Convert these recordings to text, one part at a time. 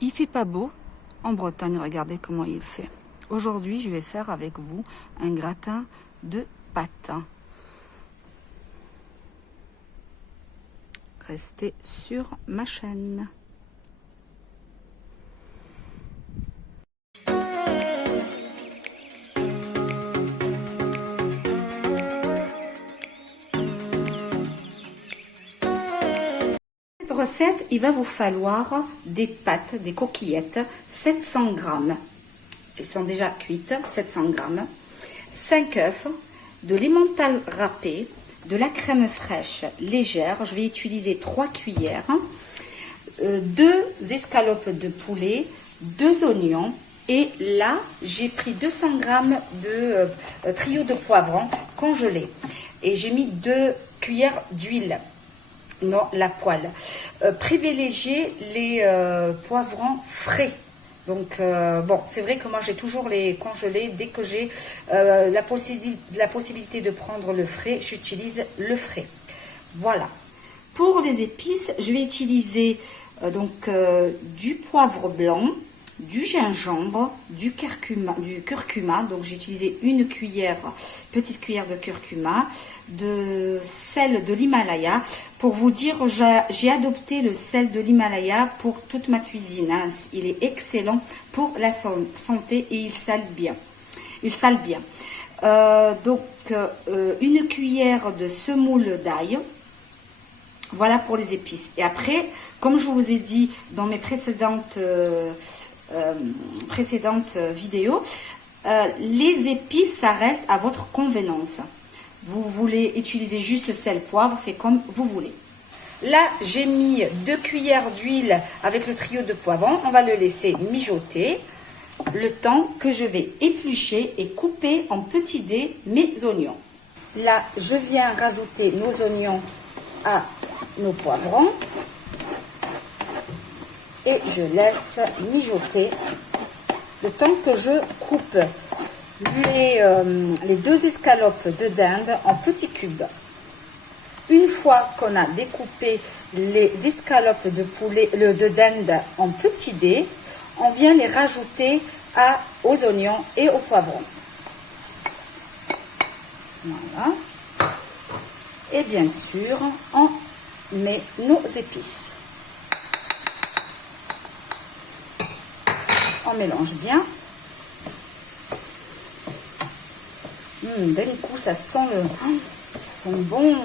Il fait pas beau en Bretagne, regardez comment il fait. Aujourd'hui, je vais faire avec vous un gratin de pâtes. Restez sur ma chaîne. Recette, il va vous falloir des pâtes, des coquillettes, 700 grammes. Elles sont déjà cuites, 700 grammes. 5 œufs, de l'emmental râpé, de la crème fraîche légère. Je vais utiliser 3 cuillères. 2 escalopes de poulet, 2 oignons. Et là, j'ai pris 200 grammes de trio de poivrons congelés. Et j'ai mis 2 cuillères d'huile. Non, la poêle. Privilégiez les poivrons frais. Donc, bon, c'est vrai que moi, j'ai toujours les congelés. Dès que j'ai la possibilité de prendre le frais, j'utilise le frais. Voilà. Pour les épices, je vais utiliser du poivre blanc, du gingembre, du curcuma. Donc, j'ai utilisé une petite cuillère de curcuma, de sel de l'Himalaya. Pour vous dire, j'ai adopté le sel de l'Himalaya pour toute ma cuisine. Hein. Il est excellent pour la santé et il sale bien. Une cuillère de semoule d'ail. Voilà pour les épices. Et après, comme je vous ai dit dans mes précédentes vidéos, les épices, ça reste à votre convenance. Vous voulez utiliser juste sel, poivre, c'est comme vous voulez. Là, j'ai mis 2 cuillères d'huile avec le trio de poivrons. On va le laisser mijoter le temps que je vais éplucher et couper en petits dés mes oignons. Là, je viens rajouter nos oignons à nos poivrons et je laisse mijoter le temps que je coupe les 2 escalopes de dinde en petits cubes. Une fois qu'on a découpé les escalopes de dinde en petits dés, on vient les rajouter aux oignons et aux poivrons. Voilà. Et bien sûr, on met nos épices. On mélange bien. D'un coup, ça sent bon.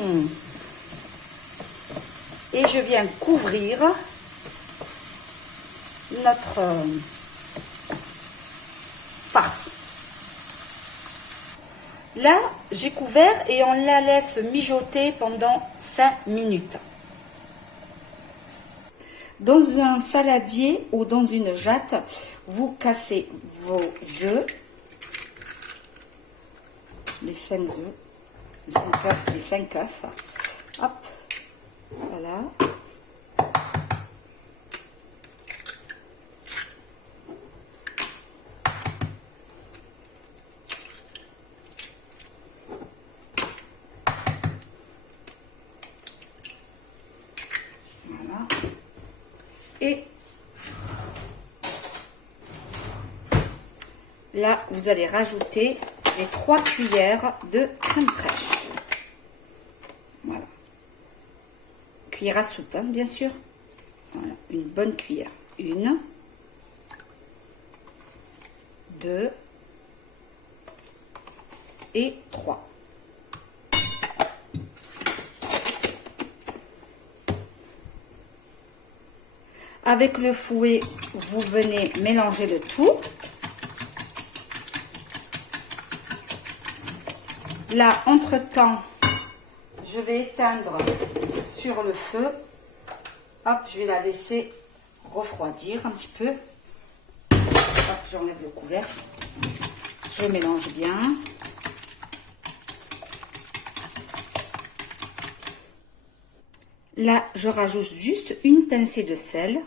Et je viens couvrir notre farce. Là, j'ai couvert et on la laisse mijoter pendant 5 minutes. Dans un saladier ou dans une jatte, vous cassez vos œufs, les 5 œufs, les 5 œufs. Hop, voilà. Et là, vous allez rajouter les 3 cuillères de crème fraîche. Voilà. Cuillère à soupe, hein, bien sûr. Voilà, une bonne cuillère. 1, 2 et 3. Avec le fouet, vous venez mélanger le tout. Là, entre-temps, je vais éteindre sur le feu. Hop, je vais la laisser refroidir un petit peu. Hop, j'enlève le couvercle. Je mélange bien. Là, je rajoute juste une pincée de sel.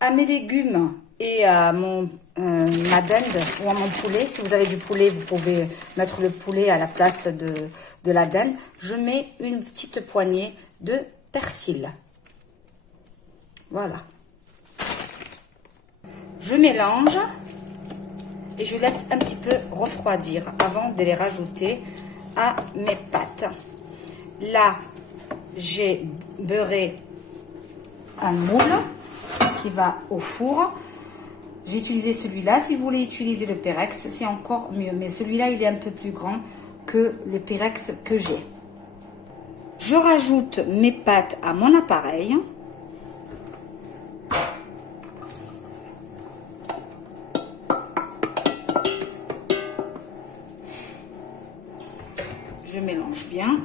À mes légumes et à ma dinde ou à mon poulet, si vous avez du poulet, vous pouvez mettre le poulet à la place de la dinde. Je mets une petite poignée de persil. Voilà. Je mélange et je laisse un petit peu refroidir avant de les rajouter à mes pâtes. Là, j'ai beurré un moule qui va au four. J'ai utilisé celui-là. Si vous voulez utiliser le Pyrex, c'est encore mieux. Mais celui-là, il est un peu plus grand que le Pyrex que j'ai. Je rajoute mes pâtes à mon appareil. Je mélange bien.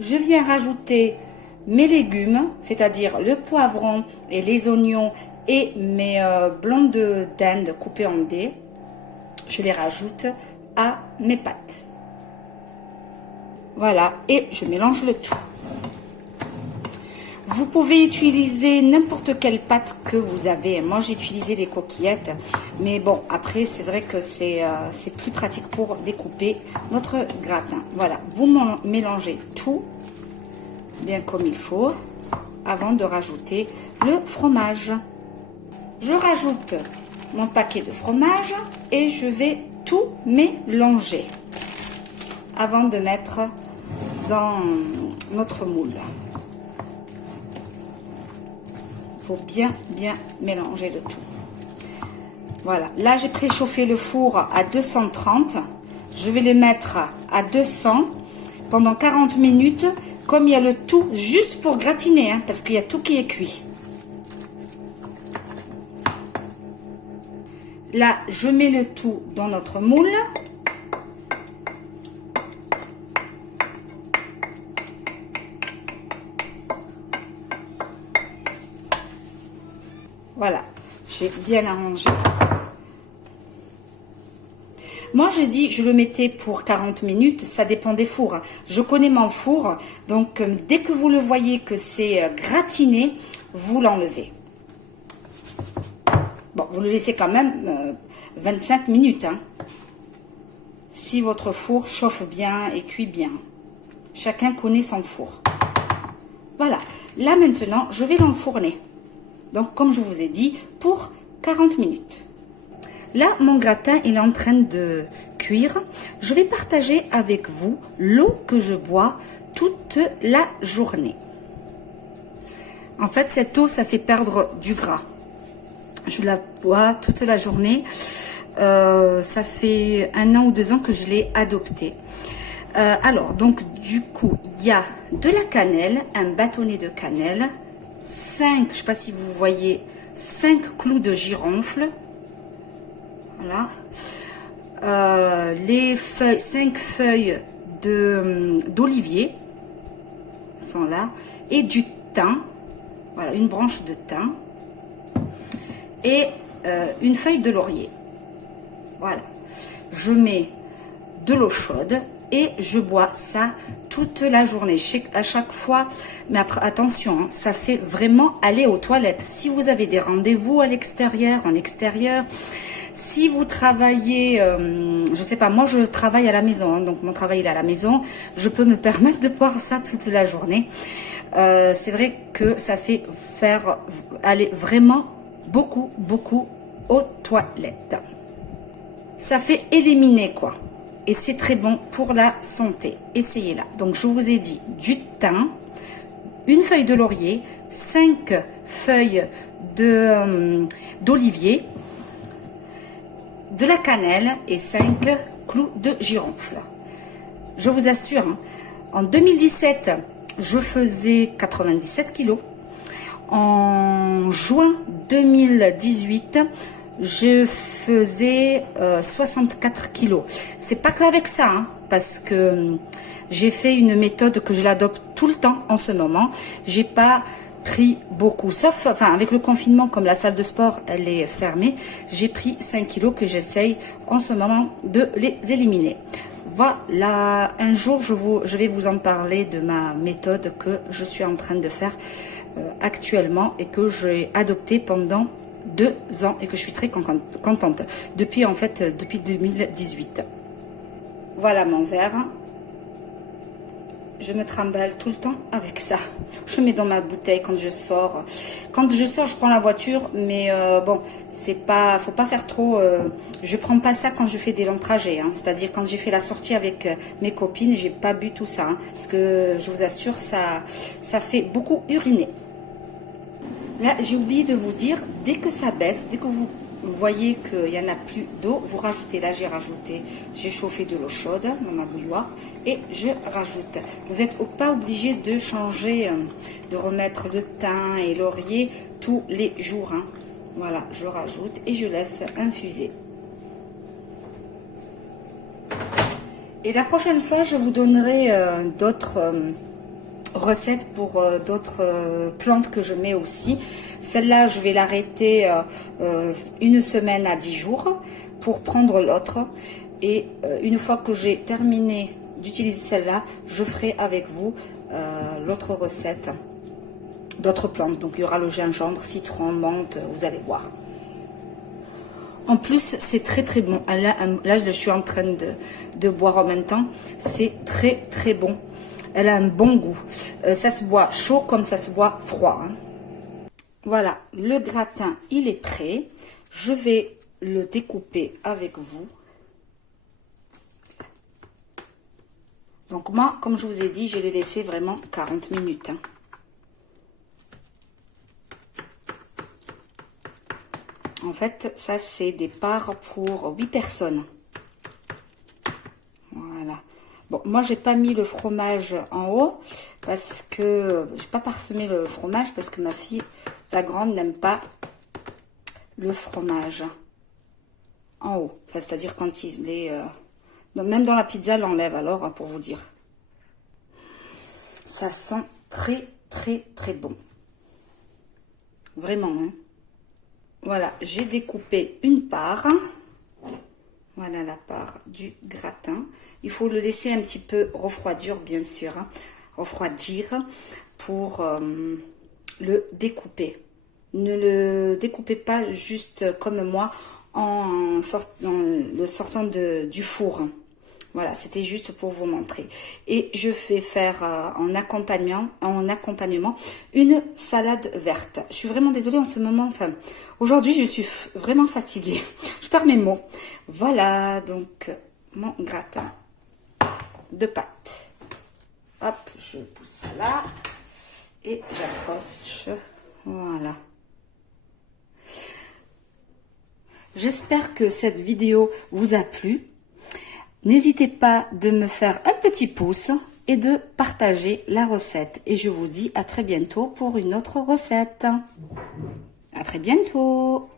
Je viens rajouter mes légumes, c'est-à-dire le poivron et les oignons et mes blancs de dinde coupés en dés. Je les rajoute à mes pâtes. Voilà, et je mélange le tout. Vous pouvez utiliser n'importe quelle pâte que vous avez. Moi, j'ai utilisé les coquillettes. Mais bon, après, c'est vrai que c'est plus pratique pour découper notre gratin. Voilà, vous mélangez tout bien comme il faut avant de rajouter le fromage. Je rajoute mon paquet de fromage et je vais tout mélanger avant de mettre dans notre moule. Il faut bien mélanger le tout. Voilà, là j'ai préchauffé le four à 230. Je vais les mettre à 200 pendant 40 minutes. Comme il y a le tout juste pour gratiner, hein, parce qu'il y a tout qui est cuit. Là, je mets le tout dans notre moule. Voilà, j'ai bien arrangé. Moi, j'ai dit, je le mettais pour 40 minutes, ça dépend des fours. Je connais mon four, donc dès que vous le voyez que c'est gratiné, vous l'enlevez. Bon, vous le laissez quand même 25 minutes. Hein, si votre four chauffe bien et cuit bien. Chacun connaît son four. Voilà, là maintenant, je vais l'enfourner. Donc, comme je vous ai dit, pour 40 minutes. Là, mon gratin, il est en train de cuire. Je vais partager avec vous l'eau que je bois toute la journée. En fait, cette eau, ça fait perdre du gras. Je la bois toute la journée. Ça fait 1 an ou 2 ans que je l'ai adoptée. Alors, donc, du coup, il y a de la cannelle, un bâtonnet de cannelle, 5, je ne sais pas si vous voyez, 5 clous de girofle. Voilà. Les feuilles, 5 feuilles d'olivier sont là. Et du thym. Voilà, une branche de thym. Et une feuille de laurier. Voilà. Je mets de l'eau chaude et je bois ça toute la journée. À chaque fois, mais après, attention, hein, ça fait vraiment aller aux toilettes. Si vous avez des rendez-vous à l'extérieur, en extérieur, si vous travaillez, je sais pas, moi je travaille à la maison, hein, donc mon travail il est à la maison, je peux me permettre de boire ça toute la journée. C'est vrai que ça fait faire aller vraiment beaucoup aux toilettes. Ça fait éliminer quoi. Et c'est très bon pour la santé. Essayez-la. Donc je vous ai dit du thym, une feuille de laurier, 5 feuilles d'olivier, de la cannelle et 5 clous de girofle. Je vous assure, hein, en 2017, je faisais 97 kilos. En juin 2018, je faisais 64 kilos. C'est pas qu'avec ça, hein, parce que j'ai fait une méthode que je l'adopte tout le temps en ce moment. J'ai pas pris beaucoup, sauf, enfin, avec le confinement, comme la salle de sport, elle est fermée, j'ai pris 5 kilos que j'essaye en ce moment de les éliminer. Voilà, un jour, je vais vous en parler de ma méthode que je suis en train de faire actuellement et que j'ai adoptée pendant 2 ans et que je suis très contente. Depuis, en fait, depuis 2018. Voilà mon verre. je me trimballe tout le temps avec ça. Je mets dans ma bouteille quand je sors. Quand je sors, je prends la voiture, mais bon, c'est pas, faut pas faire trop. Je prends pas ça quand je fais des longs trajets. Hein, c'est-à-dire quand j'ai fait la sortie avec mes copines, j'ai pas bu tout ça, hein, parce que je vous assure, ça fait beaucoup uriner. Là, j'ai oublié de vous dire, dès que ça baisse, dès que vous voyez qu'il n'y en a plus d'eau, vous rajoutez. Là, j'ai chauffé de l'eau chaude dans ma bouilloire et je rajoute. Vous n'êtes pas obligé de changer, de remettre le thym et laurier tous les jours. Hein. Voilà, je rajoute et je laisse infuser. Et la prochaine fois, je vous donnerai d'autres recettes pour d'autres plantes que je mets aussi. Celle-là, je vais l'arrêter une semaine à 10 jours pour prendre l'autre. Et une fois que j'ai terminé d'utiliser celle-là, je ferai avec vous l'autre recette d'autres plantes. Donc, il y aura le gingembre, citron, menthe, vous allez voir. En plus, c'est très très bon. Là, je suis en train de boire en même temps. C'est très très bon. Elle a un bon goût. Ça se boit chaud comme ça se boit froid. Hein. Voilà, le gratin, il est prêt. Je vais le découper avec vous. Donc moi, comme je vous ai dit, je l'ai laissé vraiment 40 minutes. Hein. En fait, ça, c'est des parts pour 8 personnes. Voilà. Bon, moi, j'ai pas mis le fromage en haut parce que j'ai pas parsemé le fromage parce que ma fille, la grande, n'aime pas le fromage en haut. Enfin, c'est-à-dire quand il est... même dans la pizza, elle l'enlève alors, pour vous dire. Ça sent très, très, très bon. Vraiment, hein. Voilà, j'ai découpé une part. Voilà la part du gratin. Il faut le laisser un petit peu refroidir, bien sûr. Hein, refroidir pour le découper. Ne le découpez pas juste comme moi en le sortant du four. Voilà, c'était juste pour vous montrer. Et je vais faire en accompagnement une salade verte. Je suis vraiment désolée en ce moment. Enfin, aujourd'hui, je suis vraiment fatiguée. Je perds mes mots. Voilà, donc, mon gratin de pâtes. Hop, je pousse ça là. Et j'accroche. Voilà. J'espère que cette vidéo vous a plu. N'hésitez pas de me faire un petit pouce et de partager la recette. Et je vous dis à très bientôt pour une autre recette. À très bientôt.